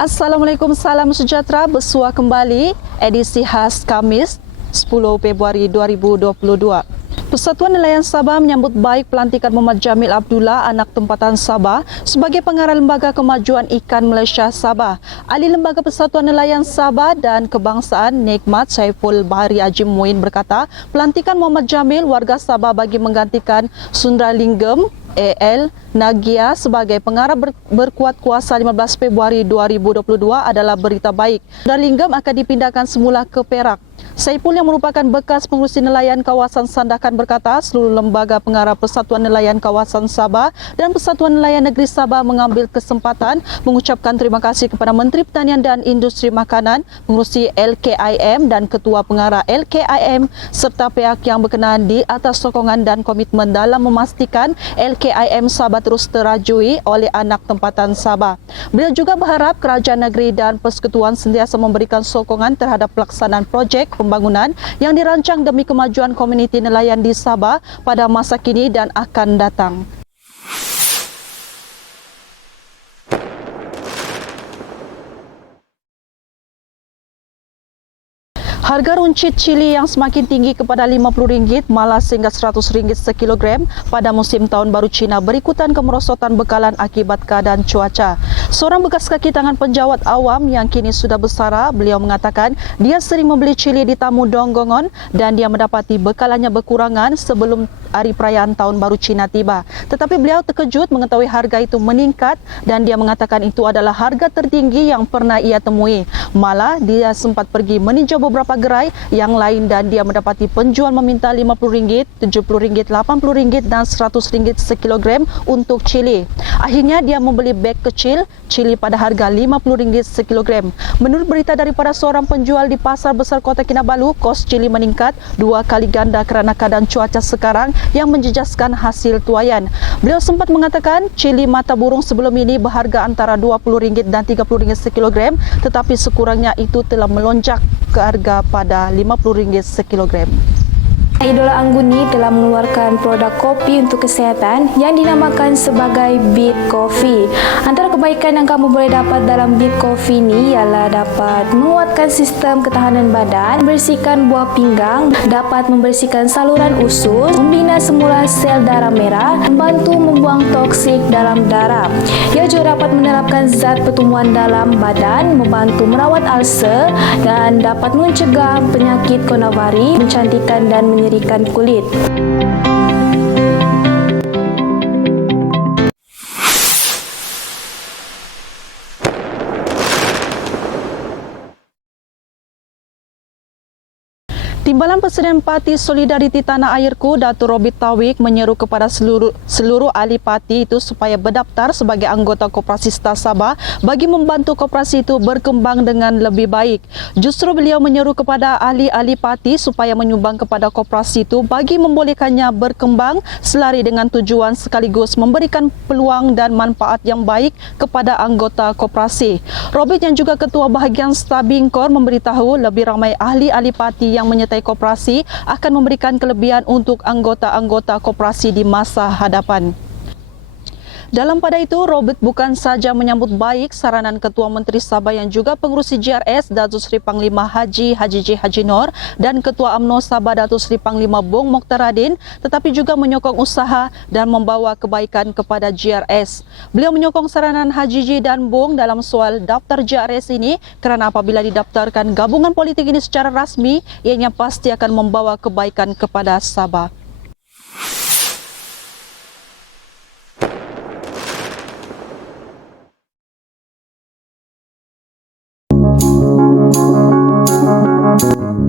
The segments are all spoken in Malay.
Assalamualaikum, salam sejahtera. Bersua kembali edisi khas Khamis 10 Februari 2022. Persatuan Nelayan Sabah menyambut baik pelantikan Muhammad Jamil Abdullah, anak tempatan Sabah, sebagai pengarah Lembaga Kemajuan Ikan Malaysia Sabah. Ahli Lembaga Persatuan Nelayan Sabah dan Kebangsaan Nikmat Saiful Bahari Haji Muin berkata, pelantikan Muhammad Jamil, warga Sabah, bagi menggantikan Sundralingam AL Nagia sebagai pengarah berkuat kuasa 15 Februari 2022 adalah berita baik. Sundralingam akan dipindahkan semula ke Perak. Saiful yang merupakan bekas pengurusi nelayan kawasan Sandakan berkata, seluruh lembaga pengarah Persatuan Nelayan Kawasan Sabah dan Persatuan Nelayan Negeri Sabah mengambil kesempatan mengucapkan terima kasih kepada Menteri Pertanian dan Industri Makanan, pengurusi LKIM dan Ketua Pengarah LKIM serta pihak yang berkenaan di atas sokongan dan komitmen dalam memastikan LKIM Sabah terus terajui oleh anak tempatan Sabah. Beliau juga berharap kerajaan negeri dan persekutuan sentiasa memberikan sokongan terhadap pelaksanaan projek pembangunan yang dirancang demi kemajuan komuniti nelayan di Sabah pada masa kini dan akan datang. Harga runcit cili yang semakin tinggi kepada RM50 malah sehingga RM100 sekilogram pada musim tahun baru Cina berikutan kemerosotan bekalan akibat keadaan cuaca. Seorang bekas kaki tangan penjawat awam yang kini sudah bersara, beliau mengatakan dia sering membeli cili di Tamu Donggongon dan dia mendapati bekalannya berkurangan sebelum hari perayaan tahun baru Cina tiba. Tetapi beliau terkejut mengetahui harga itu meningkat dan dia mengatakan itu adalah harga tertinggi yang pernah ia temui. Malah dia sempat pergi meninjau beberapa gerai yang lain dan dia mendapati penjual meminta RM50, RM70, RM80 dan RM100 sekilogram untuk cili. Akhirnya dia membeli beg kecil cili pada harga RM50 sekilogram. Menurut berita daripada seorang penjual di Pasar Besar Kota Kinabalu, kos cili meningkat 2 kali ganda kerana keadaan cuaca sekarang yang menjejaskan hasil tuaian. Beliau sempat mengatakan cili mata burung sebelum ini berharga antara RM20 dan RM30 sekilogram, tetapi sekurangnya itu telah melonjak ke harga pada RM50 sekilogram. Idola Angguni telah mengeluarkan produk kopi untuk kesihatan yang dinamakan sebagai Beat Coffee. Antara kebaikan yang kamu boleh dapat dalam Beat Coffee ini ialah dapat menguatkan sistem ketahanan badan, membersihkan buah pinggang, dapat membersihkan saluran usus, membina semula sel darah merah, membantu membuang toksik dalam darah. Ia juga dapat menerapkan zat pertumbuhan dalam badan, membantu merawat ulcer dan dapat mencegah penyakit konavari, mencantikkan dan menyerikan kulit. Timbalan Presiden Parti Solidariti Tanah Airku, Datuk Robert Taufiq, menyeru kepada seluruh ahli parti itu supaya berdaftar sebagai anggota Koperasi Star Sabah bagi membantu koperasi itu berkembang dengan lebih baik. Justru beliau menyeru kepada ahli-ahli parti supaya menyumbang kepada koperasi itu bagi membolehkannya berkembang selari dengan tujuan sekaligus memberikan peluang dan manfaat yang baik kepada anggota koperasi. Robert yang juga Ketua Bahagian Stabingkor memberitahu lebih ramai ahli-ahli parti yang menyertai koperasi akan memberikan kelebihan untuk anggota-anggota koperasi di masa hadapan. Dalam pada itu, Robert bukan saja menyambut baik saranan Ketua Menteri Sabah yang juga pengurusi GRS Datuk Seri Panglima Haji J. Haji Nor dan Ketua UMNO Sabah Datuk Seri Panglima Bong Mokhtaradin, tetapi juga menyokong usaha dan membawa kebaikan kepada GRS. Beliau menyokong saranan Haji J dan Bong dalam soal daftar GRS ini kerana apabila didaftarkan gabungan politik ini secara rasmi, ianya pasti akan membawa kebaikan kepada Sabah.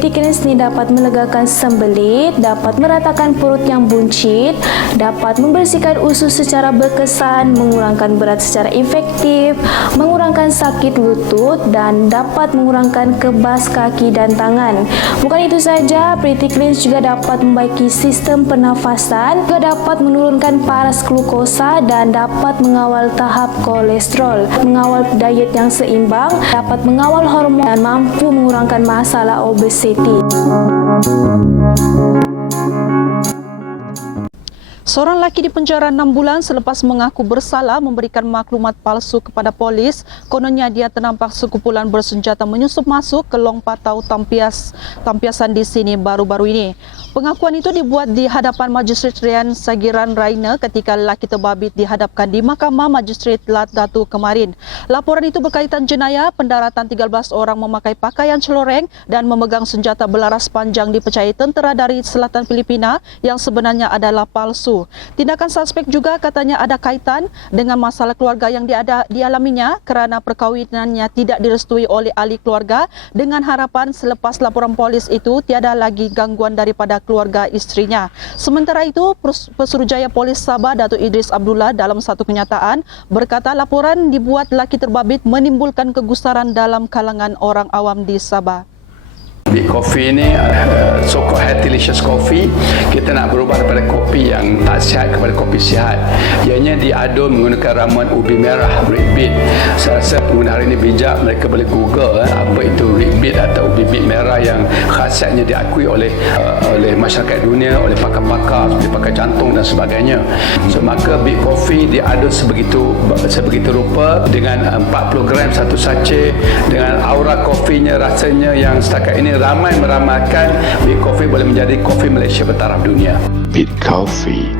Tiknis ini dapat melegakan sembelit, dapat meratakan perut yang buncit, dapat membersihkan usus secara berkesan, mengurangkan berat secara efektif, mengurangkan sakit lutut dan dapat mengurangkan kebas kaki dan tangan. Bukan itu saja, Pretty Cleanse juga dapat membaiki sistem pernafasan, juga dapat menurunkan paras glukosa dan dapat mengawal tahap kolesterol, mengawal diet yang seimbang, dapat mengawal hormon dan mampu mengurangkan masalah obesitas. Seorang lelaki dipenjara 6 bulan selepas mengaku bersalah memberikan maklumat palsu kepada polis. Kononnya dia ternampak sekumpulan bersenjata menyusup masuk ke Long Patau Tampiasan di sini baru-baru ini. Pengakuan itu dibuat di hadapan Magistrate Rian Sagiran Raina ketika lelaki terbabit dihadapkan di Mahkamah Magistrate Lat Datu kemarin. Laporan itu berkaitan jenayah pendaratan 13 orang memakai pakaian celoreng dan memegang senjata belaras panjang dipercayai tentera dari selatan Filipina yang sebenarnya adalah palsu. Tindakan suspek juga katanya ada kaitan dengan masalah keluarga yang dialaminya kerana perkahwinannya tidak direstui oleh ahli keluarga, dengan harapan selepas laporan polis itu tiada lagi gangguan daripada keluarga isterinya. Sementara itu, Pesuruhjaya Polis Sabah Datuk Idris Abdullah dalam satu kenyataan berkata laporan dibuat lelaki terbabit menimbulkan kegusaran dalam kalangan orang awam di Sabah. Big Coffee ni so-called Healthylicious Coffee, kita nak berubah daripada kopi yang tak sihat kepada kopi sihat. Ianya diadun menggunakan ramuan ubi merah, red beet. Saya rasa pengguna hari ini bijak, mereka boleh google apa itu red beet atau ubi beet merah yang khasiatnya diakui oleh masyarakat dunia, oleh pakar-pakar seperti pakar jantung dan sebagainya. So maka Big Coffee diadun sebegitu rupa dengan 40 gram satu sachet, dengan aura kopinya rasanya yang setakat ini ramai meramalkan Big Coffee boleh menjadi kopi Malaysia bertaraf dunia. Big Coffee,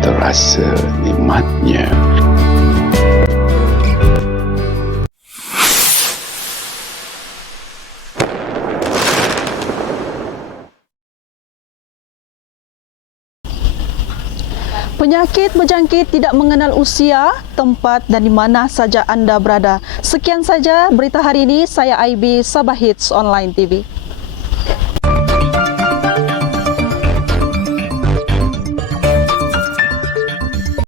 terasa nikmatnya. Penyakit berjangkit tidak mengenal usia, tempat dan di mana saja anda berada. Sekian saja berita hari ini. Saya IB Sabah Hits Online TV.